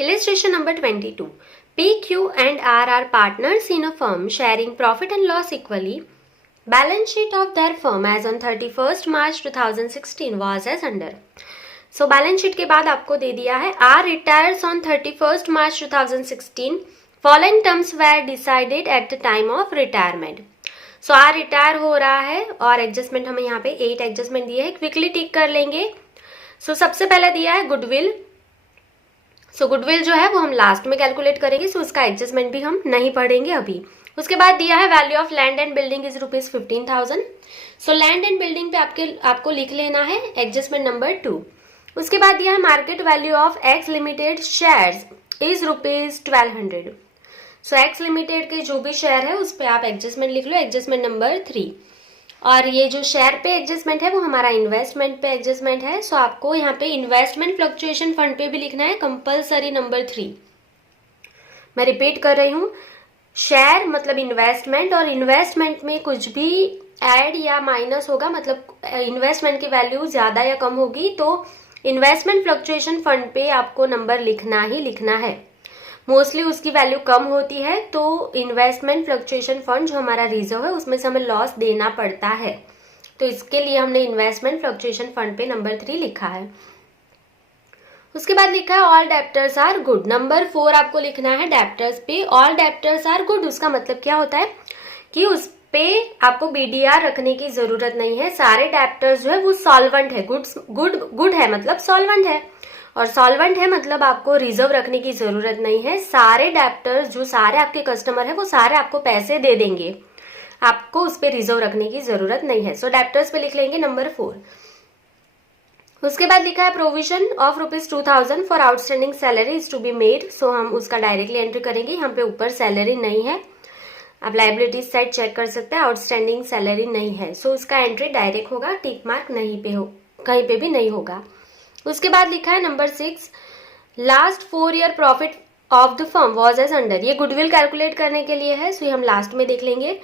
Illustration number 22. P, Q and R are partners in a firm sharing profit and loss equally. Balance sheet of their firm as on 31st March 2016 was as under. So balance sheet के बाद आपको दे दिया है R retires on 31st March 2016. Following terms were decided at the time of retirement. So R retire हो रहा है और adjustment हमें यहाँ पे 8 एडजस्टमेंट दिए है, क्विकली टिक कर लेंगे. सो सबसे पहले दिया है गुडविल. सो गुडविल जो है वो हम लास्ट में कैलकुलेट करेंगे, सो उसका एडजस्टमेंट भी हम नहीं पढ़ेंगे अभी. उसके बाद दिया है value of land and building is ₹15,000. So land and building पे आपको लिख लेना है एडजस्टमेंट नंबर 2. उसके बाद दिया है market value of x limited shares is ₹1200. So x limited के जो भी शेयर है उस पर आप एडजस्टमेंट लिख लो, एडजस्टमेंट नंबर 3. और ये जो शेयर पे एडजस्टमेंट है वो हमारा इन्वेस्टमेंट पे एडजस्टमेंट है. सो आपको यहाँ पे इन्वेस्टमेंट फ्लक्चुएशन फंड पे भी लिखना है कंपलसरी नंबर 3. मैं रिपीट कर रही हूँ, शेयर मतलब इन्वेस्टमेंट, और इन्वेस्टमेंट में कुछ भी ऐड या माइनस होगा, मतलब इन्वेस्टमेंट की वैल्यू ज्यादा या कम होगी तो इन्वेस्टमेंट फ्लक्चुएशन फंड पे आपको नंबर लिखना ही लिखना है. मोस्टली उसकी वैल्यू कम होती है तो इन्वेस्टमेंट फ्लक्चुएशन फंड जो हमारा रिजर्व है उसमें से हमें लॉस देना पड़ता है, तो इसके लिए हमने इन्वेस्टमेंट फ्लक्चुएशन फंड पे नंबर 3 लिखा है. उसके बाद लिखा है all debtors are good. Number 4 आपको लिखना है डेप्टर्स पे ऑल डेप्टर्स आर गुड. उसका मतलब क्या होता है कि उस पे आपको बीडीआर रखने की जरूरत नहीं है. सारे डेप्टर्स जो है वो सॉल्वेंट है. गुड है मतलब सॉल्वेंट है, और सॉल्वेंट है मतलब आपको रिजर्व रखने की जरूरत नहीं है. सारे डेप्टर्स जो सारे आपके कस्टमर है वो सारे आपको पैसे दे देंगे, आपको उस पर रिजर्व रखने की जरूरत नहीं है. सो डेप्टर्स पे लिख लेंगे नंबर 4. उसके बाद लिखा है provision of ₹2,000 for outstanding salary is to be made. So हम उसका डायरेक्टली एंट्री करेंगे. यहाँ पे ऊपर सैलरी नहीं है, आप लाइबिलिटीज साइड चेक कर सकते हैं, आउटस्टैंडिंग सैलरी नहीं है. सो उसका एंट्री डायरेक्ट होगा, टिक मार्क नहीं पे हो, कहीं पे भी नहीं होगा. उसके बाद लिखा है number 6 last 4 year profit of the firm was as under. ये गुडविल कैलकुलेट करने के लिए है, सो ये हम लास्ट में देख लेंगे.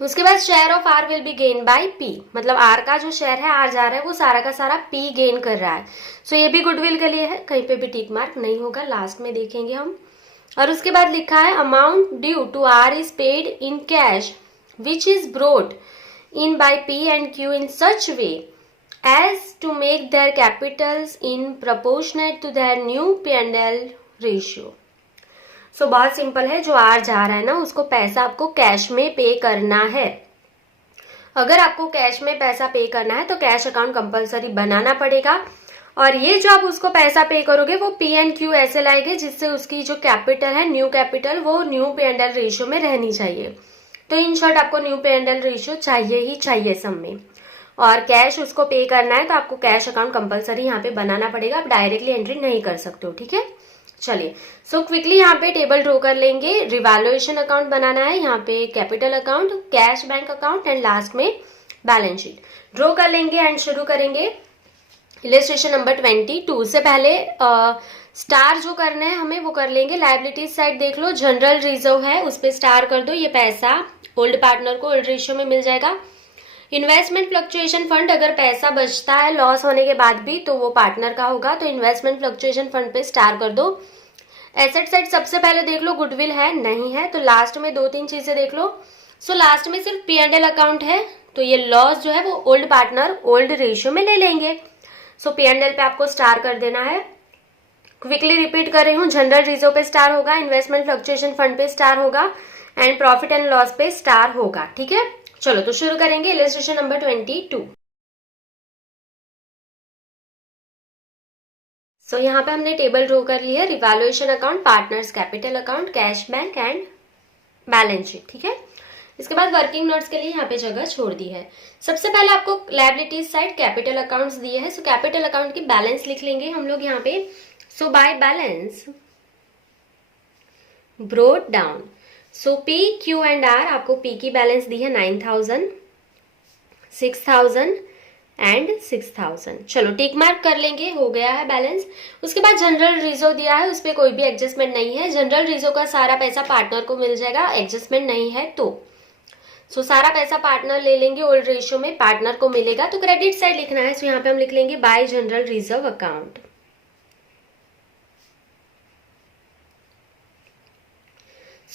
उसके बाद share of R will be gain by P, मतलब आर का जो शेयर है, आर जा रहा है वो सारा का सारा पी गेन कर रहा है. सो ये भी गुडविल के लिए है, कहीं पे भी टिक मार्क नहीं होगा, लास्ट में देखेंगे हम. और उसके बाद लिखा है amount due to R is paid in cash which is brought in by P and Q in such way as to make their capitals in proportionate to their new P&L ratio. So बहुत simple है, जो are जा रहा है ना उसको पैसा आपको कैश में पे करना है. अगर आपको कैश में पैसा पे करना है तो कैश अकाउंट कंपलसरी बनाना पड़ेगा, और ये जो आप उसको पैसा पे करोगे वो पी एंड क्यू ऐसे लाएंगे जिससे उसकी जो कैपिटल है न्यू कैपिटल वो न्यू P&L रेशियो में रहनी चाहिए. तो इन शॉर्ट आपको न्यू P&L रेशियो चाहिए ही चाहिए सब में, और कैश उसको पे करना है तो आपको कैश अकाउंट कंपलसरी यहाँ पे बनाना पड़ेगा, आप डायरेक्टली एंट्री नहीं कर सकते हो. ठीक है, चलिए. सो क्विकली यहाँ पे टेबल ड्रॉ कर लेंगे. रिवैल्यूएशन अकाउंट बनाना है, यहाँ पे capital account, cash bank account and last में बैलेंस शीट ड्रॉ कर लेंगे एंड शुरू करेंगे. इलस्ट्रेशन नंबर 22 से पहले स्टार जो करना है हमें वो कर लेंगे. लायबिलिटीज साइड देख लो, जनरल रिजर्व है उस पर स्टार कर दो. ये पैसा ओल्ड पार्टनर को ओल्ड रेशियो में मिल जाएगा. इन्वेस्टमेंट फ्लक्चुएशन फंड, अगर पैसा बचता है लॉस होने के बाद भी तो वो पार्टनर का होगा, तो इन्वेस्टमेंट फ्लक्चुएशन फंड पे स्टार कर दो. एसेट साइड सबसे पहले देख लो, गुडविल है नहीं है, तो लास्ट में 2-3 चीजें देख लो. सो लास्ट में सिर्फ P&L अकाउंट है, तो ये लॉस जो है वो ओल्ड पार्टनर ओल्ड रेशियो में ले लेंगे. सो P&L पे आपको स्टार कर देना है. क्विकली रिपीट कर रही हूँ, जनरल रिजर्व पे स्टार होगा, इन्वेस्टमेंट फ्लक्चुएशन फंड पे स्टार होगा एंड प्रॉफिट एंड लॉस पे स्टार होगा. ठीक है, चलो तो शुरू करेंगे. Illustration number 22. सो यहाँ पे हमने टेबल ड्रॉ कर ली है. Revaluation account, partners capital account, cash bank and balance sheet. ठीक है, इसके बाद वर्किंग नोट्स के लिए यहाँ पे जगह छोड़ दी है. सबसे पहले आपको लायबिलिटीज साइड कैपिटल अकाउंट्स दिए हैं, सो कैपिटल अकाउंट की बैलेंस लिख लेंगे हम लोग यहाँ पे. So by balance brought down. So P, Q and R, आपको P की बैलेंस दी है 9,000, 6,000 एंड 6,000. चलो टिक मार्क कर लेंगे, हो गया है बैलेंस. उसके बाद जनरल रिजर्व दिया है, उस पर कोई भी एडजस्टमेंट नहीं है. जनरल रिजर्व का सारा पैसा पार्टनर को मिल जाएगा, एडजस्टमेंट नहीं है तो. सो सारा पैसा पार्टनर ले लेंगे ओल्ड रेशियो में, पार्टनर को मिलेगा. तो क्रेडिट साइड लिखना है, सो यहाँ पे हम लिख लेंगे bye general reserve account.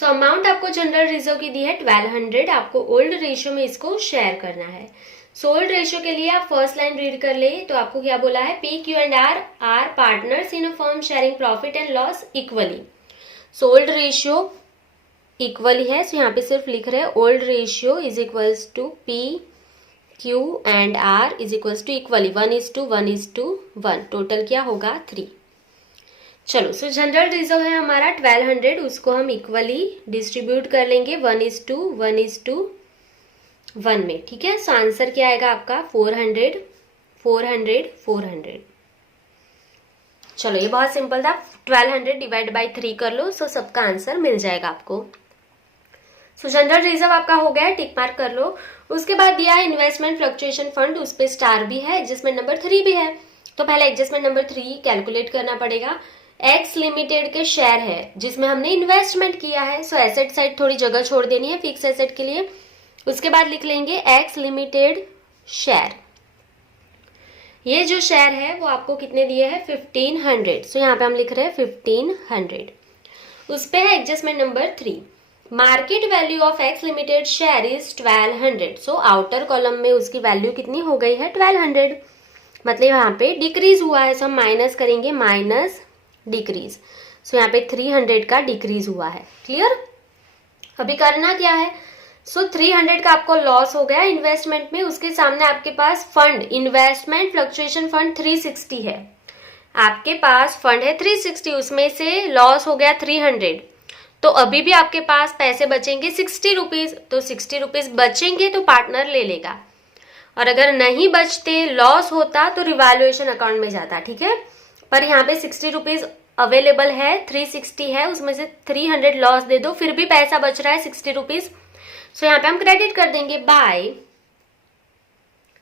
So amount आपको जनरल रिजर्व की दी है 1200, आपको ओल्ड रेशियो में इसको शेयर करना है। सो ओल्ड रेशियो के लिए आप फर्स्ट लाइन रीड कर ले, तो आपको क्या बोला है, P Q and R partners in a firm sharing profit and loss equally. So old ratio equal है, सो यहाँ पे सिर्फ लिख रहे हैं old ratio is equals to P Q and R is equals to equally 1:1:1, total क्या होगा 3। चलो, सो जनरल रिजर्व है हमारा 1200, उसको हम इक्वली डिस्ट्रीब्यूट कर लेंगे 1:1 में, ठीक है। सो आंसर क्या आएगा आपका 400 400 400। चलो, ये बहुत सिंपल था, 1200 डिवाइड बाई 3 कर लो, सो सबका आंसर मिल जाएगा आपको। सो जनरल रिजर्व आपका हो गया है, टिक मार्क कर लो। उसके बाद दिया है इन्वेस्टमेंट फ्लक्चुएशन फंड, उस पे स्टार भी है, एडजस्टमेंट नंबर 3 भी है। तो पहले एडजस्टमेंट नंबर 3 कैलकुलेट करना पड़ेगा। एक्स लिमिटेड के शेयर है जिसमें हमने इन्वेस्टमेंट किया है, सो एसेट साइड थोड़ी जगह छोड़ देनी है फिक्स एसेट के लिए। उसके बाद लिख लेंगे एक्स लिमिटेड शेयर। ये जो शेयर है वो आपको कितने दिए हैं 1500, सो यहाँ पे हम लिख रहे हैं 1500। उस पे है adjustment number 3, market value of x limited share is 1200, so outer column में उसकी वैल्यू कितनी हो गई है 1200, मतलब यहाँ पे डिक्रीज हुआ है, सो हम माइनस करेंगे, माइनस डिक्रीज, सो यहाँ पे 300 का डिक्रीज हुआ है। क्लियर। अभी करना क्या है, सो 300 का आपको लॉस हो गया इन्वेस्टमेंट में, उसके सामने आपके पास फंड इन्वेस्टमेंट फ्लक्चुएशन फंड 360 है, आपके पास फंड है 360, उसमें से लॉस हो गया 300, तो अभी भी आपके पास पैसे बचेंगे 60 रुपीज, तो 60 रुपीज बचेंगे तो पार्टनर ले लेगा, और अगर नहीं बचते लॉस होता तो रिवैल्यूएशन अकाउंट में जाता, ठीक है। पर यहाँ पे 60 रुपीज अवेलेबल है, 360 है, उसमें से 300 लॉस दे दो, फिर भी पैसा बच रहा है 60 रुपीज, सो यहाँ पे हम क्रेडिट कर देंगे by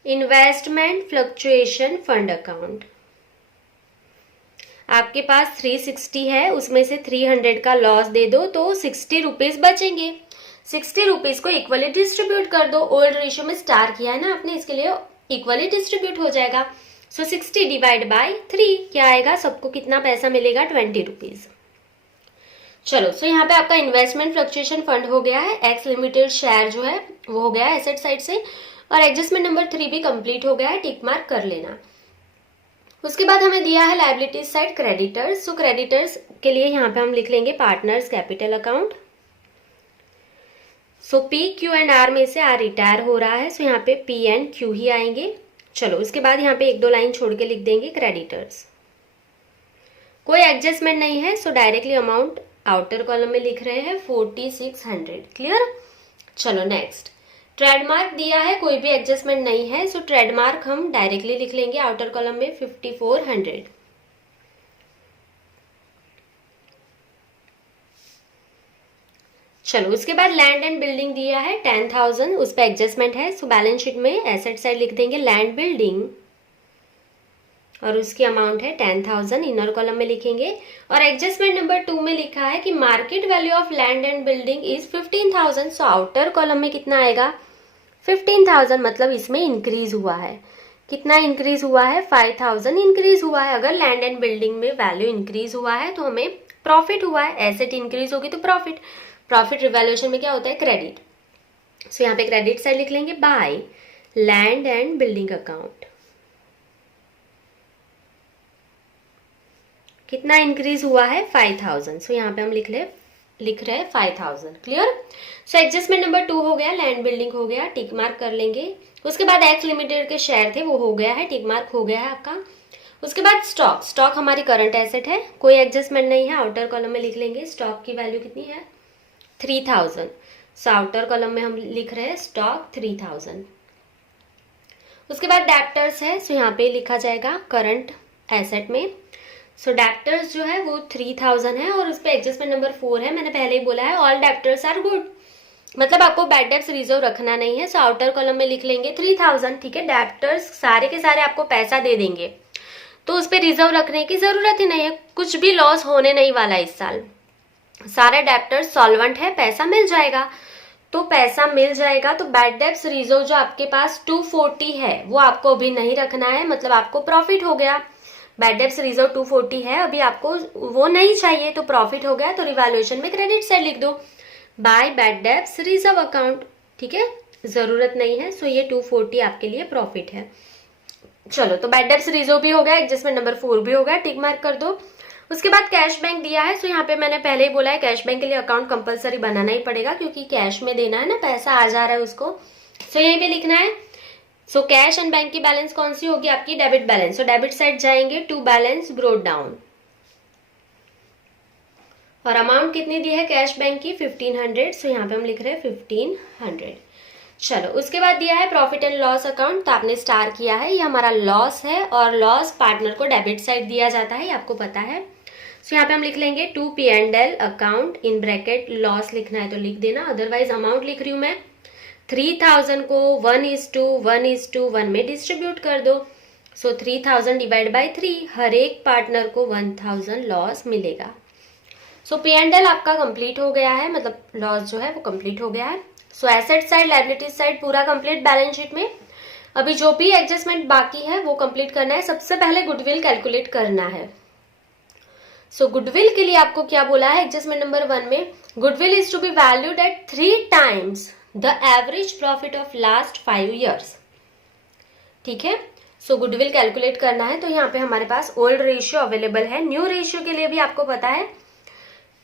investment fluctuation fund account. आपके पास 360 है, उसमें से 300 का लॉस दे दो तो 60 रुपीज बचेंगे। 60 रुपीज को इक्वली डिस्ट्रीब्यूट कर दो, ओल्ड रेशियो में स्टार किया है ना आपने, इसके लिए इक्वली डिस्ट्रीब्यूट हो जाएगा। सो 60 डिवाइड बाई 3 क्या आएगा, सबको कितना पैसा मिलेगा 20 रुपीज। चलो, सो यहाँ पे आपका इन्वेस्टमेंट फ्लक्चुएशन फंड हो गया है, एक्स लिमिटेड शेयर जो है वो हो गया है एसेट साइड से, और एडजस्टमेंट नंबर 3 भी कंप्लीट हो गया है, टिक मार्क कर लेना। उसके बाद हमें दिया है liabilities side creditors, so creditors के लिए यहाँ पे हम लिख लेंगे partners capital account. So P Q and R में से आर रिटायर हो रहा है, सो यहाँ पे पी एंड क्यू ही आएंगे। चलो, उसके बाद यहाँ पे 1-2 लाइन छोड़ के लिख देंगे क्रेडिटर्स, कोई एडजस्टमेंट नहीं है, सो डायरेक्टली अमाउंट आउटर कॉलम में लिख रहे हैं 4600। क्लियर। चलो नेक्स्ट, ट्रेडमार्क दिया है, कोई भी एडजस्टमेंट नहीं है, सो ट्रेडमार्क हम डायरेक्टली लिख लेंगे आउटर कॉलम में 5400। चलो, उसके बाद लैंड एंड बिल्डिंग दिया है 10,000, उस पर एडजस्टमेंट है, सो बैलेंस शीट में एसेट साइड लिख देंगे लैंड बिल्डिंग, और उसकी अमाउंट है 10,000, इनर कॉलम में लिखेंगे। और एडजस्टमेंट नंबर 2 में लिखा है कि market value of land and building is 15,000, so outer column में कितना आएगा 15,000, मतलब इसमें इंक्रीज हुआ है, कितना इंक्रीज हुआ है 5,000 इंक्रीज हुआ है। अगर लैंड एंड बिल्डिंग में वैल्यू इंक्रीज हुआ है तो हमें प्रॉफिट हुआ है, एसेट इंक्रीज होगी तो प्रॉफिट, प्रॉफिट रिवैल्यूएशन में क्या होता है क्रेडिट, सो यहाँ पे क्रेडिट साइड लिख लेंगे by land and building account. कितना इंक्रीज हुआ है 5,000, सो यहाँ पे हम लिख रहे हैं 5,000। क्लियर। सो एडजस्टमेंट नंबर 2 हो गया, लैंड बिल्डिंग हो गया, टिक मार्क कर लेंगे। उसके बाद एक्स लिमिटेड के शेयर थे वो हो गया है, टिक मार्क हो गया है आपका। उसके बाद स्टॉक, स्टॉक हमारी करंट एसेट है, कोई एडजस्टमेंट नहीं है, आउटर कॉलम में लिख लेंगे स्टॉक की वैल्यू कितनी है 3000, सो आउटर कॉलम में हम लिख रहे हैं स्टॉक 3000। उसके बाद डेप्टर्स है, सो यहाँ पे लिखा जाएगा करंट एसेट में, सो डेप्टर्स जो है वो 3000 है, और उस पर एडजस्टमेंट नंबर 4 है, मैंने पहले ही बोला है ऑल डेप्टर्स आर गुड, मतलब आपको बैड डेप्स रिजर्व रखना नहीं है, सो आउटर कॉलम में लिख लेंगे 3000। ठीक है, डेप्टर्स सारे के सारे आपको पैसा दे देंगे तो उस पर रिजर्व रखने की जरूरत ही नहीं है, कुछ भी लॉस होने नहीं वाला इस साल, सारे डेप्टर्स सॉल्वेंट है, पैसा मिल जाएगा। तो पैसा मिल जाएगा तो बैड डेप्स रिजर्व जो आपके पास 240 है वो आपको अभी नहीं रखना है, मतलब आपको प्रॉफिट हो गया। बैड डेप्स रिजर्व 240 है, अभी आपको वो नहीं चाहिए तो प्रॉफिट हो गया, तो रिवैल्यूएशन में क्रेडिट साइड लिख दो। By bad debts reserve account, ठीक है, जरूरत नहीं है। सो ये 240 आपके लिए प्रॉफिट है। चलो, तो बैड डेब्ट्स रिजर्व भी हो गया, एडजस्टमेंट नंबर 4 भी हो गया, टिक मार्क कर दो। उसके बाद कैश बैंक दिया है। सो यहाँ पे मैंने पहले ही बोला है कैश बैंक के लिए अकाउंट कंपलसरी बनाना ही पड़ेगा, क्योंकि कैश में देना है ना, पैसा आ जा रहा है उसको। सो यहीं पे लिखना है। सो कैश एंड बैंक की बैलेंस कौन सी होगी आपकी? Debit balance. So debit side जाएंगे, टू बैलेंस ब्रोट डाउन, और अमाउंट कितनी दी है कैश बैंक की? 1500। सो यहाँ पे हम लिख रहे हैं 1500। चलो, उसके बाद दिया है प्रॉफिट एंड लॉस अकाउंट, तो आपने स्टार किया है, ये हमारा लॉस है, और लॉस पार्टनर को डेबिट साइड दिया जाता है, ये आपको पता है। सो यहाँ पे हम लिख लेंगे to P&L account, in bracket loss लिखना है तो लिख देना, अदरवाइज अमाउंट लिख रही हूं मैं। 3000 को 1:1:1 में डिस्ट्रीब्यूट कर दो। सो 3000 डिवाइड बाई 3, हर एक पार्टनर को 1000 लॉस मिलेगा। सो P&L आपका कंप्लीट हो गया है, मतलब लॉस जो है वो कंप्लीट हो गया है। सो एसेट साइड, लायबिलिटीज साइड पूरा कंप्लीट बैलेंस शीट में। अभी जो भी एडजस्टमेंट बाकी है वो कंप्लीट करना है। सबसे पहले गुडविल कैलकुलेट करना है। सो गुडविल के लिए आपको क्या बोला है एडजस्टमेंट नंबर 1 में? Goodwill is to be valued at 3 times the average profit of last 5 years, ठीक है। सो गुडविल कैलकुलेट करना है, तो यहाँ पे हमारे पास ओल्ड रेशियो अवेलेबल है। न्यू रेशियो के लिए भी आपको पता है,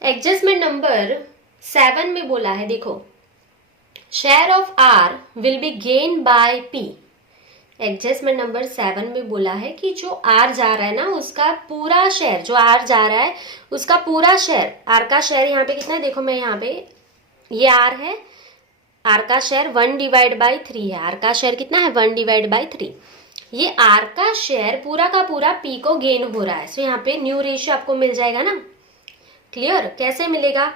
एडजस्टमेंट नंबर 7 में बोला है, देखो, share of R will be gain by P. Adjustment number 7 में बोला है कि जो आर जा रहा है ना, उसका पूरा शेयर, जो आर जा रहा है उसका पूरा शेयर, आर का शेयर यहाँ पे कितना है? देखो, मैं यहाँ पे, ये आर है, आर का शेयर 1/3 है। आर का शेयर कितना है? 1/3। ये आर का शेयर पूरा का पूरा पी को गेन हो रहा है। सो यहाँ पे न्यू रेशियो आपको मिल जाएगा ना। क्लियर? कैसे मिलेगा?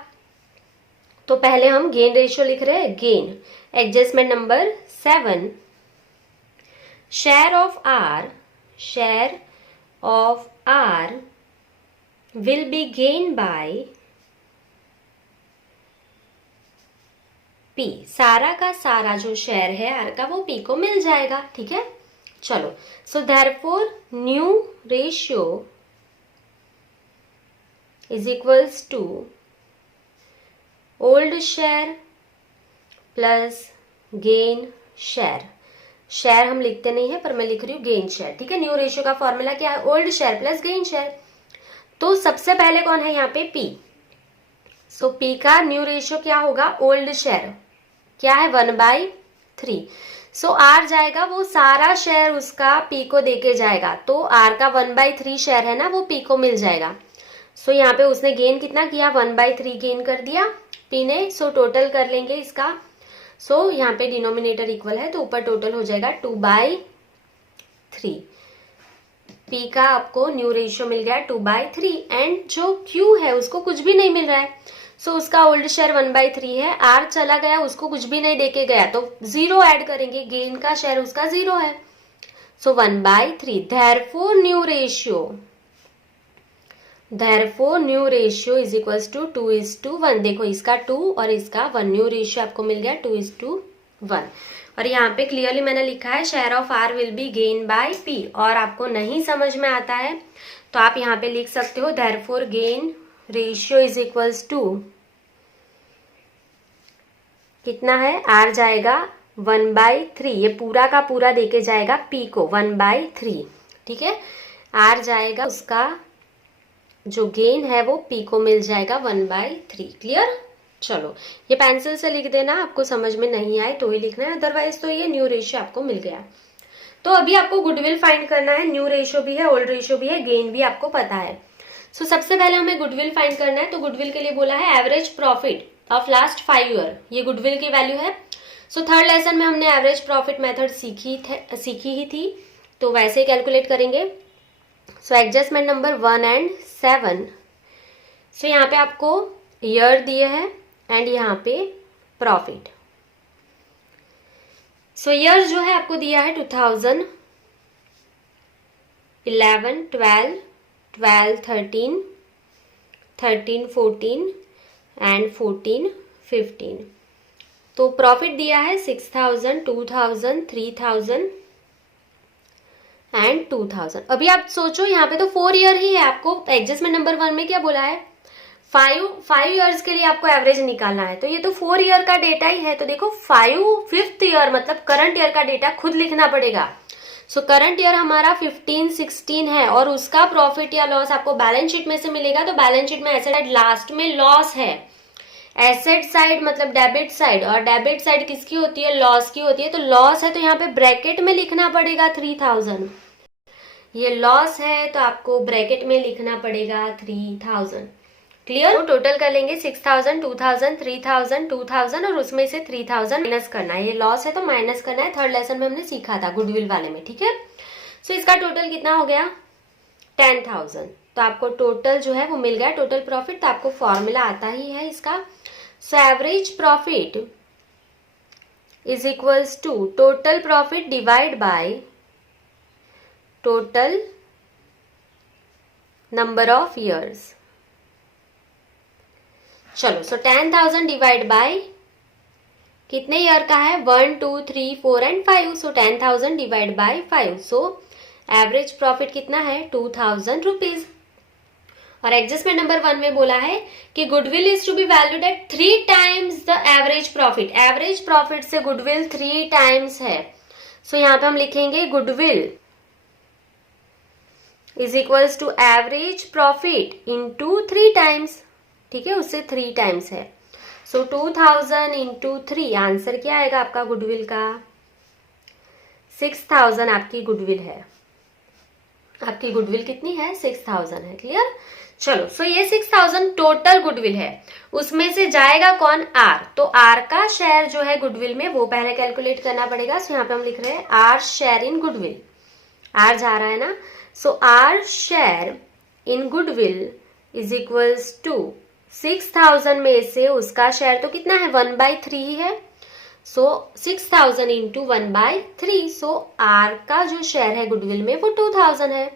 तो पहले हम गेन रेशियो लिख रहे हैं। Gain, adjustment number 7, share of R will be gained by P। सारा का सारा जो शेयर है आर का वो P को मिल जाएगा, ठीक है। चलो, so therefore new ratio is equals to old share plus gain share. Share हम लिखते नहीं है, पर मैं लिख रही हूँ गेन शेयर, ठीक है। न्यू रेशियो का फॉर्मूला क्या है? Old share plus gain share. तो सबसे पहले कौन है यहाँ पे? पी। सो पी का न्यू रेशियो क्या होगा? ओल्ड शेयर क्या है? 1/3। सो आर जाएगा, वो सारा शेयर उसका पी को देके जाएगा, तो आर का 1/3 शेयर है ना, वो पी को मिल जाएगा। सो यहाँ पे उसने गेन कितना किया? 1/3 गेन कर दिया पी ने। सो टोटल कर लेंगे इसका। सो यहाँ पे डिनोमिनेटर इक्वल है, तो ऊपर टोटल हो जाएगा 2/3। पी का आपको न्यू रेशियो मिल गया 2/3, एंड जो क्यू है उसको कुछ भी नहीं मिल रहा है। सो उसका ओल्ड शेयर 1/3 है, आर चला गया, उसको कुछ भी नहीं देके गया, तो 0 ऐड करेंगे, गेन का शेयर उसका 0 है। So 1/3। Therefore new ratio is equals to 2:1। देखो, इसका 2 और इसका 1, न्यू रेशियो आपको मिल गया 2:1। और यहाँ पे क्लियरली मैंने लिखा है share of R will be gain by P. और आपको नहीं समझ में आता है तो आप यहाँ पे लिख सकते हो therefore gain ratio is equals to, कितना है? आर जाएगा 1/3, ये पूरा का पूरा देके जाएगा पी को 1/3, ठीक है। आर जाएगा, उसका जो गेन है वो पी को मिल जाएगा 1/3। क्लियर? चलो, ये पेंसिल से लिख देना, आपको समझ में नहीं आए तो ही लिखना है, अदरवाइज तो ये न्यू रेशियो आपको मिल गया। तो अभी आपको गुडविल फाइंड करना है। न्यू रेशियो भी है, ओल्ड रेशियो भी है, गेन भी आपको पता है। सो सबसे पहले हमें गुडविल फाइंड करना है। तो गुडविल के लिए बोला है average profit of last 5 year, ये गुडविल की वैल्यू है। सो थर्ड लेसन में हमने एवरेज प्रॉफिट मेथड सीखी ही थी, तो वैसे ही कैलकुलेट करेंगे। So adjustment number 1 and 7। सो यहाँ पे आपको ईयर दिए हैं एंड यहाँ पे प्रॉफिट। सो ईयर जो है आपको दिया है 2011, 12, 13, 13, 14 एंड 14, 15। तो प्रॉफिट दिया है 6000, 2000, 3000 एंड 2000। अभी आप सोचो, यहाँ पे तो 4 ईयर ही है। आपको एडजस्टमेंट नंबर 1 में क्या बोला है? फाइव ईयर्स के लिए आपको एवरेज निकालना है, तो ये तो 4 ईयर का डेटा ही है, तो देखो 5th ईयर मतलब करंट ईयर का डेटा खुद लिखना पड़ेगा। सो करंट ईयर हमारा 15-16 है और उसका प्रॉफिट या लॉस आपको बैलेंस शीट में से मिलेगा। तो बैलेंस शीट में एसेट साइड लास्ट में लॉस है, एसेट साइड मतलब डेबिट साइड, और डेबिट साइड किसकी होती है, लॉस की होती है। तो लॉस है तो यहाँ पे ब्रैकेट में लिखना पड़ेगा 3000। ये लॉस है तो आपको ब्रैकेट में लिखना पड़ेगा 3000। क्लियर? तो टोटल कर लेंगे 6000, 2000, 3000, 2000 और उसमें से 3000 माइनस करना है। ये लॉस है तो माइनस करना है, थर्ड लेसन में हमने सीखा था गुडविल वाले में, ठीक है। सो इसका टोटल कितना हो गया 10,000। तो आपको टोटल जो है वो मिल गया टोटल प्रॉफिट। तो आपको फॉर्मूला आता ही है इसका। So average profit is equals to total profit divide by total number of years. चलो, सो 10,000 डिवाइड बाय कितने ईयर का है, 1, 2, 3, 4 and 5। So 10,000 divide by 5। So average profit कितना है 2000 रुपीज। और एडजस्टमेंट नंबर 1 में बोला है कि goodwill is to be valued at 3 times the average profit. Average profit से गुडविल 3 टाइम्स है। सो यहाँ पे हम लिखेंगे goodwill is equals to average profit into 3 times, ठीक है, उससे 3 टाइम्स है। सो 2000 इंटू 3, आंसर क्या आएगा आपका गुडविल का 6000 आपकी गुडविल है। आपकी गुडविल कितनी है 6000 है। क्लियर? चलो, सो ये 6000 टोटल गुडविल है, उसमें से जाएगा कौन, आर। तो आर का शेयर जो है गुडविल में वो पहले कैलकुलेट करना पड़ेगा। सो यहाँ पे हम लिख रहे हैं R share in goodwill, R जा रहा है ना। So R share in goodwill is equals to 6000 में से उसका शेयर तो कितना है 1/3 ही है। सो 6000 इंटू 1/3। सो आर का जो शेयर है गुडविल में वो 2000 है।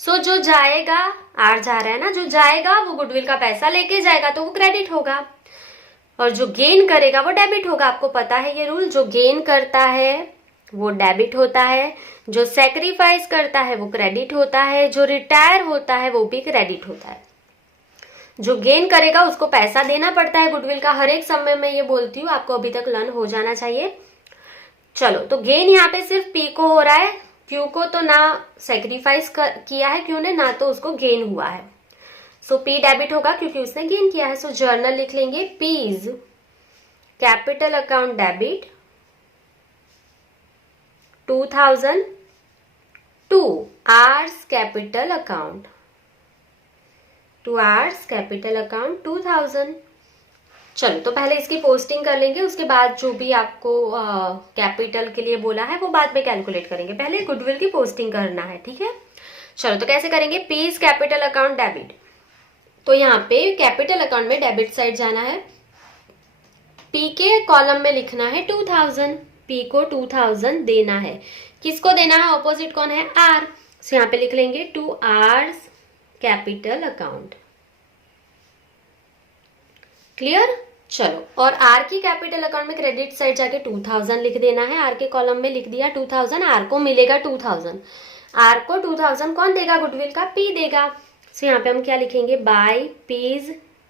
सो जो जाएगा, आर जा रहा है ना, जो जाएगा वो गुडविल का पैसा लेके जाएगा तो वो क्रेडिट होगा, और जो गेन करेगा वो डेबिट होगा। आपको पता है ये रूल, जो गेन करता है वो डेबिट होता है, जो सेक्रीफाइस करता है वो क्रेडिट होता है, जो रिटायर होता है वो भी क्रेडिट होता है। जो गेन करेगा उसको पैसा देना पड़ता है गुडविल का, हर एक समय में ये बोलती हूँ, आपको अभी तक लर्न हो जाना चाहिए। चलो, तो गेन यहाँ पे सिर्फ पी को हो रहा है, क्यू को तो ना सेक्रीफाइस किया है क्यू ने, ना तो उसको गेन हुआ है। सो पी डेबिट होगा क्योंकि उसने गेन किया है। सो जर्नल लिख लेंगे P's capital account debit 2000 to R's capital account, to R's capital account 2000। चलो, तो पहले इसकी पोस्टिंग कर लेंगे, उसके बाद जो भी आपको कैपिटल के लिए बोला है वो बाद में कैलकुलेट करेंगे। पहले गुडविल की पोस्टिंग करना है, ठीक है। चलो, तो कैसे करेंगे, पीज कैपिटल अकाउंट डेबिट। तो यहाँ पे कैपिटल अकाउंट में डेबिट साइड जाना है, पी के कॉलम में लिखना है 2000, पी को 2000 देना है। किसको देना है, ऑपोजिट कौन है, आर। सो यहाँ पे लिख लेंगे to R's capital account. Clear? चलो, और आर की कैपिटल अकाउंट में क्रेडिट साइड जाके 2000 लिख देना है। आर के कॉलम में लिख दिया 2000, आर को मिलेगा 2000। आर को 2000 कौन देगा गुडविल का, पी देगा। सो यहाँ पे हम क्या लिखेंगे, by P's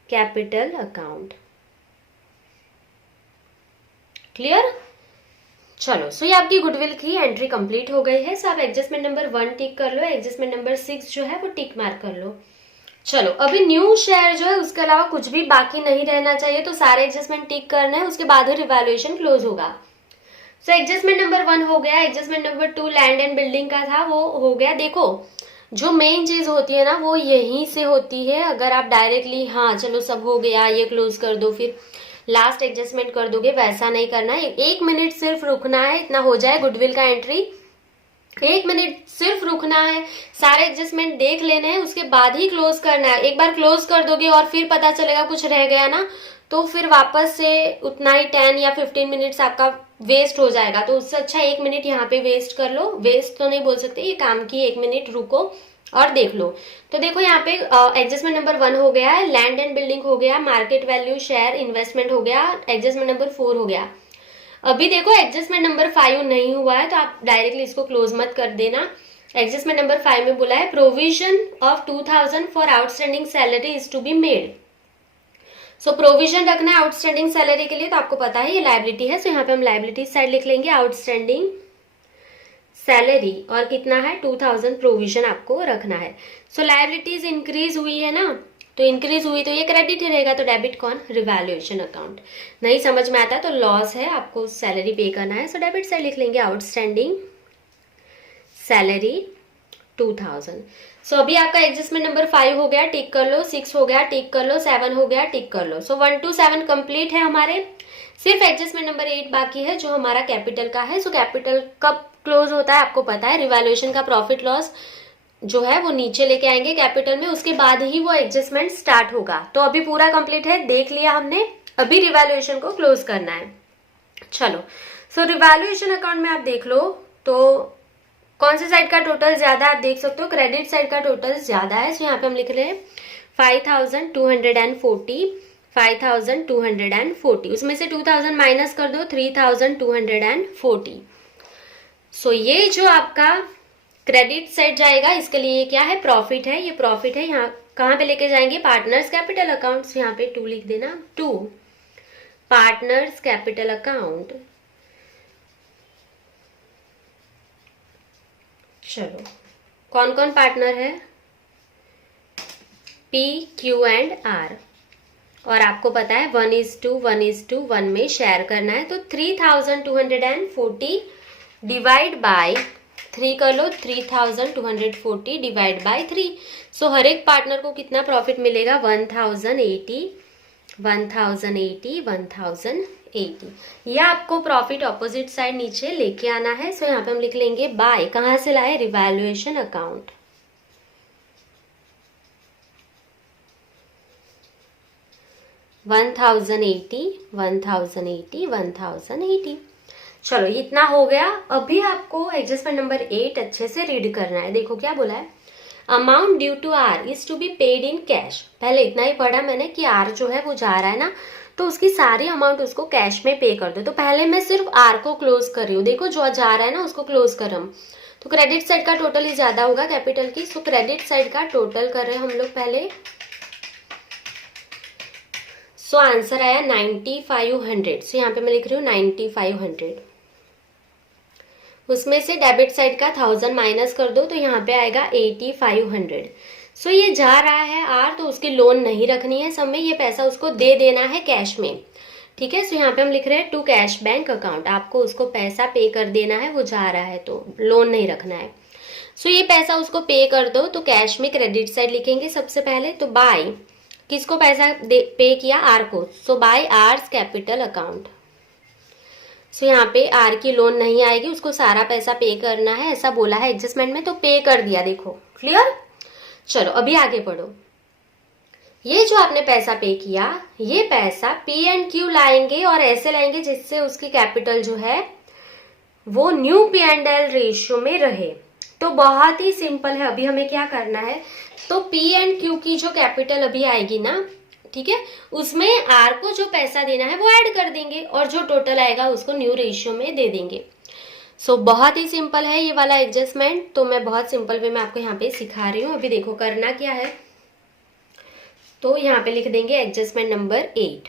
capital account. Clear? चलो, सो ये आपकी गुडविल की एंट्री कंप्लीट हो गई है। सो आप एडजस्टमेंट नंबर 1 टिक कर लो, एडजस्टमेंट नंबर 6 जो है वो टिक मार्क कर लो। चलो, अभी न्यू शेयर जो है उसके अलावा कुछ भी बाकी नहीं रहना चाहिए, तो सारे एडजस्टमेंट टिक करना है, उसके बाद रिवैल्यूएशन क्लोज होगा। सो एडजस्टमेंट नंबर 1 हो गया। Adjustment number 2 land and building का था, वो हो गया। देखो, जो मेन चीज होती है ना वो यहीं से होती है। अगर आप डायरेक्टली हाँ चलो सब हो गया ये क्लोज कर दो फिर लास्ट एडजस्टमेंट कर दोगे, वैसा नहीं करना है। 1 मिनट सिर्फ रुकना है, इतना हो जाए गुडविल का एंट्री। 1 मिनट सिर्फ रुकना है, सारे एडजस्टमेंट देख लेने हैं, उसके बाद ही क्लोज करना है। एक बार क्लोज कर दोगे और फिर पता चलेगा कुछ रह गया ना, तो फिर वापस से उतना ही 10 या 15 मिनट्स आपका वेस्ट हो जाएगा। तो उससे अच्छा 1 मिनट यहाँ पे वेस्ट कर लो। वेस्ट तो नहीं बोल सकते, ये काम की 1 मिनट रुको और देख लो। तो देखो यहाँ पे एडजस्टमेंट नंबर 1 हो गया है, लैंड एंड बिल्डिंग हो गया, मार्केट वैल्यू शेयर इन्वेस्टमेंट हो गया, एडजस्टमेंट नंबर 4 हो गया। अभी देखो एडजस्टमेंट नंबर 5 नहीं हुआ है, तो आप डायरेक्टली इसको क्लोज मत कर देना। एडजस्टमेंट नंबर 5 में बोला है provision of 2000 for outstanding salary is to be made. So provision रखना है आउटस्टैंडिंग सैलरी के लिए, तो आपको पता है ये लायबिलिटी है, सो यहाँ पे हम लायबिलिटी साइड लिख लेंगे आउटस्टैंडिंग सैलरी, और कितना है 2000 प्रोविजन आपको रखना है। सो लायबिलिटीज इंक्रीज हुई है ना, तो इंक्रीज हुई तो ये क्रेडिट ही रहेगा, तो डेबिट कौन, रिवैल्यूएशन अकाउंट। नहीं समझ में आता तो लॉस है, आपको सैलरी पे करना है, सो डेबिट साइड लिख लेंगे आउटस्टैंडिंग सैलरी 2000। सो अभी आपका एडजस्टमेंट नंबर 5 हो गया, टिक कर लो, 6 हो गया, टिक कर लो, 7 हो गया, टिक कर लो। सो 1 to 7 कंप्लीट है हमारे, सिर्फ एडजस्टमेंट नंबर 8 बाकी है जो हमारा कैपिटल का है। सो कैपिटल कब क्लोज होता है आपको पता है, रिवैल्यूएशन का प्रॉफिट लॉस जो है वो नीचे लेके आएंगे कैपिटल में, उसके बाद ही वो एडजस्टमेंट स्टार्ट होगा। तो अभी पूरा कंप्लीट है, देख लिया हमने, अभी रिवैल्यूएशन को क्लोज करना है। चलो, सो रिवैल्यूएशन अकाउंट में आप देख लो तो कौन से साइड का टोटल ज्यादा, आप देख सकते हो क्रेडिट साइड का टोटल ज्यादा है। सो यहाँ पे हम लिख रहे हैं 5240, 5240, उसमें से 2000 माइनस कर दो, 3240। सो ये जो आपका क्रेडिट साइड जाएगा, इसके लिए ये क्या है, प्रॉफिट है, ये प्रॉफिट है। यहाँ कहाँ पे लेके जाएंगे, पार्टनर्स कैपिटल अकाउंट, यहाँ पे 2 लिख देना, 2 पार्टनर्स कैपिटल अकाउंट। चलो, कौन कौन पार्टनर है, P, Q एंड R, और आपको पता है 1:1 में शेयर करना है, तो 3240 डिवाइड बाय 3 कर लो, 3240 डिवाइड बाय 3। सो हर एक पार्टनर को कितना प्रॉफिट मिलेगा, 1080, 1080, 1080। यह आपको प्रॉफिट ऑपोजिट साइड नीचे लेके आना है। सो यहाँ पे हम लिख लेंगे बाय, कहाँ से लाए, revaluation account. One thousand eighty. चलो इतना हो गया। अभी आपको एडजस्टमेंट नंबर 8 अच्छे से रीड करना है। देखो क्या बोला है, amount due to R is to be paid in cash. पहले इतना ही पढ़ा मैंने कि आर जो है वो जा रहा है ना, तो उसकी सारी अमाउंट उसको कैश में पे कर दो। तो पहले मैं सिर्फ आर को क्लोज कर रही हूँ, देखो जो जा रहा है ना उसको क्लोज कर हम, तो क्रेडिट साइड का टोटल ही ज्यादा होगा कैपिटल की। सो क्रेडिट साइड का टोटल कर रहे हैं हम लोग पहले। सो आंसर आया 9500। सो यहाँ पे मैं लिख रही हूँ 9500, उसमें से डेबिट साइड का 1000 माइनस कर दो, तो यहाँ पे आएगा 8500। सो ये जा रहा है आर, तो उसकी लोन नहीं रखनी है सब में, ये पैसा उसको दे देना है कैश में, ठीक है। सो यहाँ पे हम लिख रहे हैं टू कैश बैंक अकाउंट, आपको उसको पैसा पे कर देना है, वो जा रहा है तो लोन नहीं रखना है। सो ये पैसा उसको पे कर दो, तो कैश में क्रेडिट साइड लिखेंगे सबसे पहले। तो बाय, किसको पैसा पे किया, आर को, सो बाय आर्स कैपिटल अकाउंट। सो यहाँ पे आर की लोन नहीं आएगी, उसको सारा पैसा पे करना है, ऐसा बोला है एडजस्टमेंट में, तो पे कर दिया। देखो क्लियर। चलो अभी आगे पढ़ो। ये जो आपने पैसा पे किया, ये पैसा पी एंड क्यू लाएंगे और ऐसे लाएंगे जिससे उसकी कैपिटल जो है वो new P and L ratio में रहे। तो बहुत ही सिंपल है। अभी हमें क्या करना है, तो पी एंड क्यू की जो कैपिटल अभी आएगी ना, ठीक है, उसमें आर को जो पैसा देना है वो ऐड कर देंगे और जो टोटल आएगा उसको न्यू रेशियो में दे देंगे। सो बहुत ही सिंपल है ये वाला एडजस्टमेंट, तो मैं बहुत सिंपल वे में आपको यहाँ पे सिखा रही हूँ। अभी देखो करना क्या है, तो यहाँ पे लिख देंगे एडजस्टमेंट नंबर 8,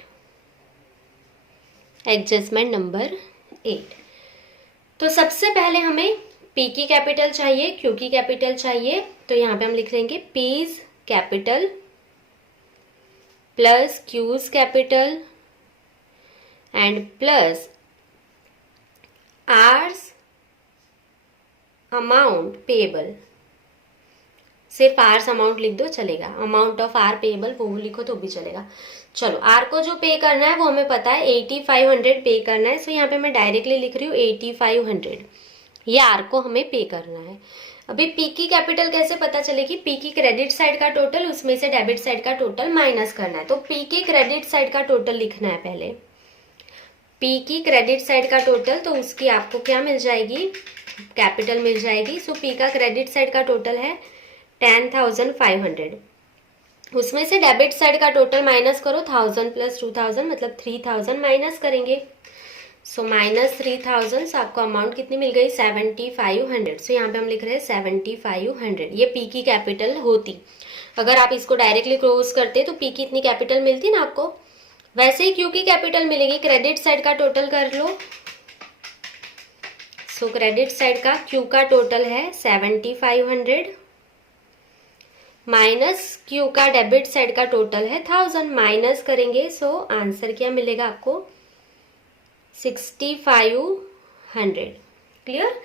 एडजस्टमेंट नंबर 8। तो सबसे पहले हमें पी की कैपिटल चाहिए, क्यू की कैपिटल चाहिए, तो यहाँ पे हम लिख देंगे P's capital plus Q's capital and plus R's amount payable. सिर्फ आर्स अमाउंट लिख दो चलेगा, अमाउंट ऑफ आर पेएबल वो लिखो तो भी चलेगा। चलो आर को जो पे करना है वो हमें पता है 8500 पे करना है। सो यहाँ पे मैं डायरेक्टली लिख रही हूँ 8500, ये आर को हमें पे करना है। अभी पी की कैपिटल कैसे पता चलेगी, पी की क्रेडिट साइड का टोटल, उसमें से डेबिट साइड का टोटल माइनस करना है। तो पी की क्रेडिट साइड का टोटल लिखना है पहले, पी की क्रेडिट साइड का टोटल, तो उसकी आपको क्या मिल जाएगी, कैपिटल मिल जाएगी। सो पी का क्रेडिट साइड का टोटल है 10,500, उसमें से डेबिट साइड का टोटल माइनस करो, 1000 प्लस 2000 मतलब 3000 माइनस करेंगे। सो माइनस 3000, सो आपको अमाउंट कितनी मिल गई, 7500। सो यहाँ पे हम लिख रहे हैं 7500, ये पी की कैपिटल होती। अगर आप इसको डायरेक्टली क्लोज करते तो पी की इतनी कैपिटल मिलती ना आपको, वैसे ही क्यू की कैपिटल मिलेगी, क्रेडिट साइड का टोटल कर लो। सो क्रेडिट साइड का क्यू का टोटल है 7500 माइनस क्यू का डेबिट साइड का टोटल है 1000, माइनस करेंगे सो आंसर क्या मिलेगा आपको 6500। क्लियर।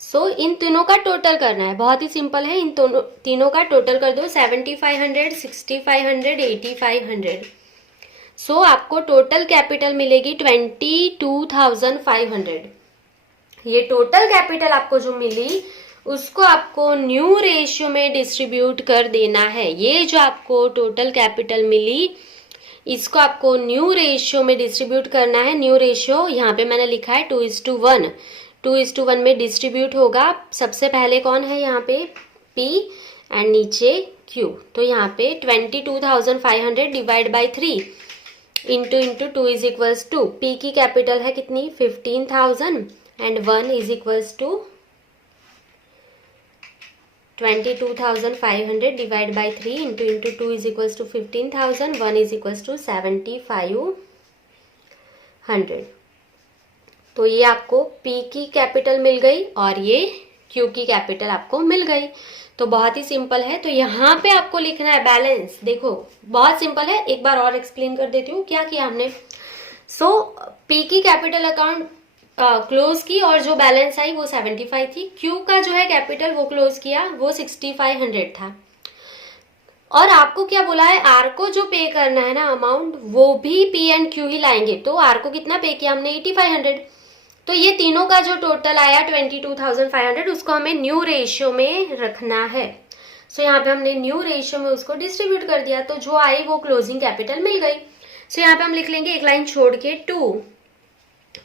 सो इन तीनों का टोटल करना है, बहुत ही सिंपल है। इन तीनों का टोटल कर दो 7500, 6500, 8500। सो आपको टोटल कैपिटल मिलेगी 22,500। ये टोटल कैपिटल आपको जो मिली उसको आपको न्यू रेशियो में डिस्ट्रीब्यूट कर देना है। ये जो आपको टोटल कैपिटल मिली इसको आपको न्यू रेशियो में डिस्ट्रीब्यूट करना है। न्यू रेशियो यहाँ पे मैंने लिखा है 2:1, 2:1 में डिस्ट्रीब्यूट होगा। सबसे पहले कौन है यहाँ पे P एंड नीचे Q। तो यहाँ पे 22,500 divide by 3 into 2 is equals to P की कैपिटल है कितनी 15,000 and 1 is equals to 22,500 divide by 3 into 2 is equals to 15,000, 1 is equals to 7,500। तो ये आपको P की कैपिटल मिल गई और ये Q की कैपिटल आपको मिल गई। तो बहुत ही सिंपल है। तो यहाँ पे आपको लिखना है बैलेंस। देखो बहुत सिंपल है, एक बार और एक्सप्लेन कर देती हूँ क्या किया हमने। सो P की कैपिटल अकाउंट क्लोज की और जो बैलेंस आई वो 75 थी। Q का जो है कैपिटल वो क्लोज किया, वो 6500 था। और आपको क्या बोला है, R को जो पे करना है ना अमाउंट, वो भी P एंड Q ही लाएंगे। तो R को कितना पे किया हमने 8500। तो ये तीनों का जो टोटल आया 22,500 उसको हमें न्यू रेशियो में रखना है। सो यहाँ पे हमने न्यू रेशियो में उसको डिस्ट्रीब्यूट कर दिया, तो जो आई वो क्लोजिंग कैपिटल मिल गई। सो यहाँ पे हम लिख लेंगे एक लाइन छोड़ के 2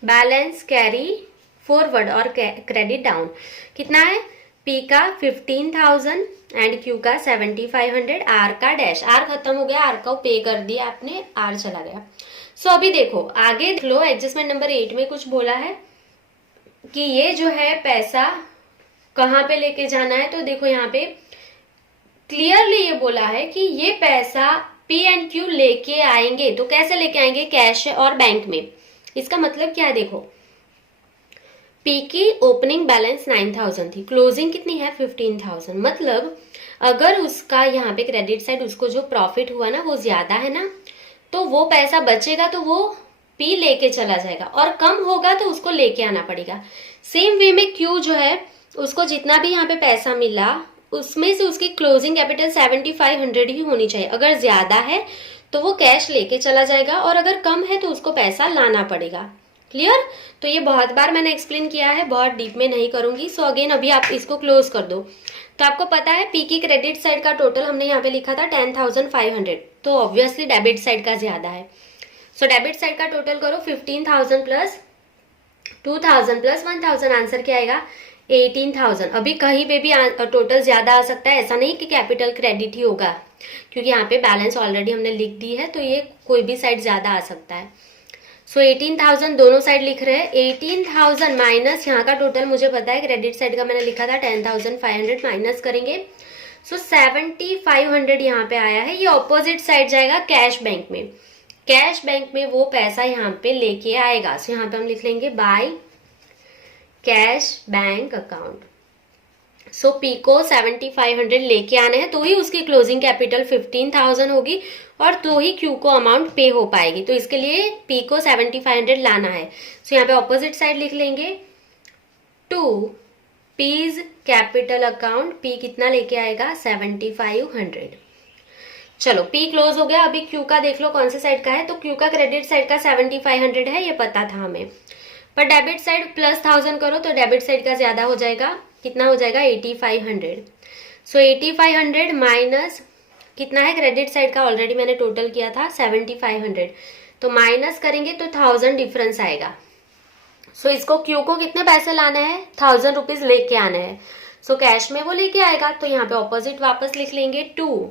बैलेंस कैरी फॉरवर्ड और क्रेडिट डाउन। कितना है P का 15,000 एंड Q का 7,500, R का डैश, R खत्म हो गया, R को पे कर दिया आपने, R चला गया। सो अभी देखो आगे देख लो, एडजस्टमेंट नंबर 8 में कुछ बोला है कि ये जो है पैसा कहाँ पे लेके जाना है। तो देखो यहाँ पे क्लियरली ये बोला है कि ये पैसा P एंड Q लेके आएंगे। तो कैसे लेके आएंगे, कैश और बैंक में। इसका मतलब क्या है, देखो P की ओपनिंग बैलेंस 9,000 थी, क्लोजिंग कितनी है 15,000। मतलब अगर उसका यहाँ पे क्रेडिट साइड उसको जो प्रॉफिट हुआ ना वो ज्यादा है ना, तो वो पैसा बचेगा तो वो P लेके चला जाएगा, और कम होगा तो उसको लेके आना पड़ेगा। सेम वे में Q जो है उसको जितना भी यहाँ पे पैसा मिला उसमें से उसकी क्लोजिंग कैपिटल 7,500 ही होनी चाहिए। अगर ज्यादा है तो वो कैश लेके चला जाएगा, और अगर कम है तो उसको पैसा लाना पड़ेगा। क्लियर। तो ये बहुत बार मैंने एक्सप्लेन किया है, बहुत डीप में नहीं करूंगी। सो अगेन अभी आप इसको क्लोज कर दो। तो आपको पता है P की क्रेडिट साइड का टोटल हमने यहाँ पे लिखा था 10,500, तो ऑब्वियसली डेबिट साइड का ज्यादा है। सो डेबिट साइड का टोटल करो 15,000 प्लस 2,000 प्लस 1,000, आंसर क्या आएगा 18,000। अभी कहीं पे भी टोटल ज्यादा आ सकता है, ऐसा नहीं कि कैपिटल क्रेडिट ही होगा, क्योंकि यहाँ पे बैलेंस ऑलरेडी हमने लिख दी है, तो ये कोई भी साइड ज्यादा आ सकता है। सो 18,000 दोनों साइड लिख रहे हैं। 18,000 माइनस यहाँ का टोटल मुझे पता है क्रेडिट साइड का मैंने लिखा था 10,500, माइनस करेंगे सो 7,500 यहाँ पे आया है। ये ऑपोजिट साइड जाएगा कैश बैंक में। कैश बैंक में वो पैसा यहाँ पे लेके आएगा। सो यहाँ पे हम लिख लेंगे by cash bank account. So P को 7,500 लेके आने हैं, तो ही उसकी क्लोजिंग कैपिटल 15,000 होगी और तो ही Q को अमाउंट पे हो पाएगी। तो इसके लिए P को 7,500 लाना है। सो यहाँ पे ऑपोजिट साइड लिख लेंगे 2 P's कैपिटल अकाउंट। P कितना लेके आएगा 7,500। चलो P क्लोज हो गया। अभी Q का देख लो कौन से साइड का है। तो Q का क्रेडिट साइड का 7,500 है, ये पता था हमें, पर डेबिट साइड प्लस 1,000 करो तो डेबिट साइड का ज्यादा हो जाएगा। कितना हो जाएगा 8,500। सो 8,500 माइनस कितना है क्रेडिट साइड का, ऑलरेडी मैंने टोटल किया था 7,500, तो माइनस करेंगे तो 1,000 डिफरेंस आएगा। सो इसको Q को कितने पैसे लाने हैं 1,000 रुपीज लेके आने हैं। सो कैश में वो लेके आएगा, तो यहाँ पे ऑपोजिट वापस लिख लेंगे 2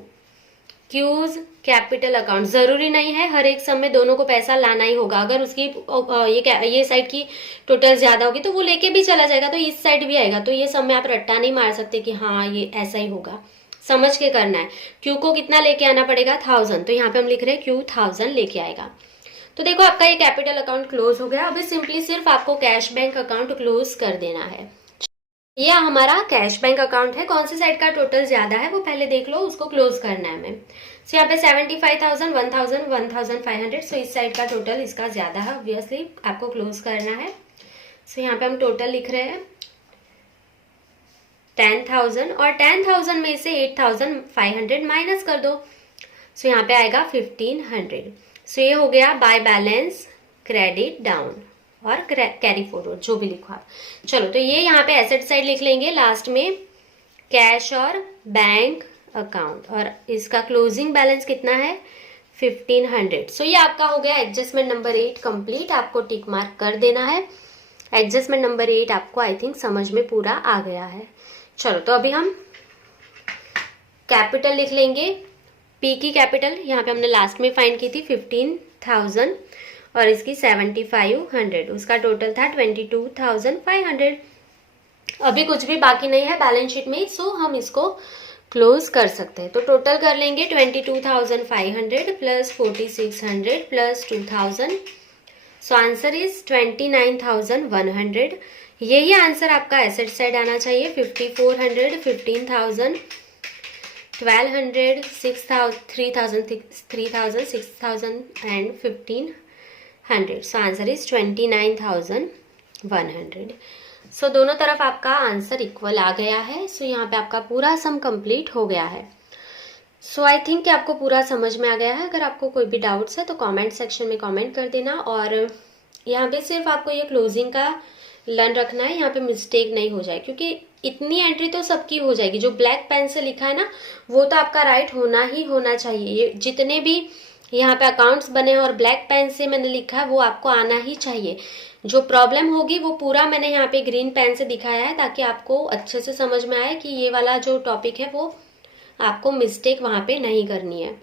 Q's कैपिटल अकाउंट। जरूरी नहीं है हर एक सम में दोनों को पैसा लाना ही होगा। अगर उसकी ये साइड की टोटल ज्यादा होगी तो वो लेके भी चला जाएगा, तो इस साइड भी आएगा। तो ये सम में आप रट्टा नहीं मार सकते कि हाँ ये ऐसा ही होगा, समझ के करना है। Q को कितना लेके आना पड़ेगा 1,000, तो यहाँ पे हम लिख रहे हैं Q 1,000 लेके आएगा। तो देखो आपका ये कैपिटल अकाउंट क्लोज हो गया। अभी सिंपली सिर्फ आपको कैश बैंक अकाउंट क्लोज कर देना है। ये हमारा कैश बैंक अकाउंट है। कौन सी साइड का टोटल ज्यादा है वो पहले देख लो, उसको क्लोज करना है हमें। सो यहाँ पे 75,000, 1,000, 1,500। सो इस साइड का टोटल इसका ज्यादा है, ऑब्वियसली आपको क्लोज करना है। सो यहाँ पे हम टोटल लिख रहे हैं 10,000 और 10,000 में से 8,500 माइनस कर दो। सो यहाँ पे आएगा 1,500। सो ये हो गया बाय बैलेंस क्रेडिट डाउन और कैरी फॉरवर्ड, जो भी लिखो आप। चलो तो ये यहाँ पे एसेट साइड लिख लेंगे लास्ट में, कैश और बैंक अकाउंट, और इसका क्लोजिंग बैलेंस कितना है 1,500। सो ये आपका हो गया एडजस्टमेंट नंबर 8 कंप्लीट। आपको टिक मार्क कर देना है। एडजस्टमेंट नंबर 8 आपको आई थिंक समझ में पूरा आ गया है। चलो तो अभी हम कैपिटल लिख लेंगे। पी की कैपिटल यहाँ पे हमने लास्ट में फाइंड की थी 15,000 और इसकी 7,500, उसका टोटल था 22,500। अभी कुछ भी बाकी नहीं है बैलेंस शीट में, सो हम इसको क्लोज कर सकते हैं। तो टोटल कर लेंगे 22,500 plus 4,600 plus 2,000। So answer is 29,100। यही आंसर आपका एसेट साइड आना चाहिए। 5,400, 15,000, 1,200, 6,000, 3,000, 6,000 एंड 1,500। So answer is 29,100। सो दोनों तरफ आपका आंसर इक्वल आ गया है। सो यहाँ पे आपका पूरा सम कंप्लीट हो गया है। सो आई थिंक कि आपको पूरा समझ में आ गया है। अगर आपको कोई भी डाउट्स है तो कमेंट सेक्शन में कमेंट कर देना। और यहाँ पे सिर्फ आपको ये क्लोजिंग का लर्न रखना है, यहाँ पे मिस्टेक नहीं हो जाए, क्योंकि इतनी एंट्री तो सबकी हो जाएगी। जो ब्लैक पेन से लिखा है ना वो तो आपका राइट होना ही होना चाहिए। ये जितने भी यहाँ पे अकाउंट्स बने हैं और ब्लैक पेन से मैंने लिखा है वो आपको आना ही चाहिए। जो प्रॉब्लम होगी वो पूरा मैंने यहाँ पे ग्रीन पेन से दिखाया है, ताकि आपको अच्छे से समझ में आए कि ये वाला जो टॉपिक है वो आपको मिस्टेक वहां पे नहीं करनी है।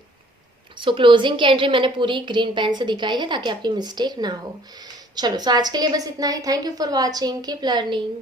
सो क्लोजिंग की एंट्री मैंने पूरी ग्रीन पेन से दिखाई है ताकि आपकी मिस्टेक ना हो। चलो सो आज के लिए बस इतना ही। Thank you for watching, keep learning.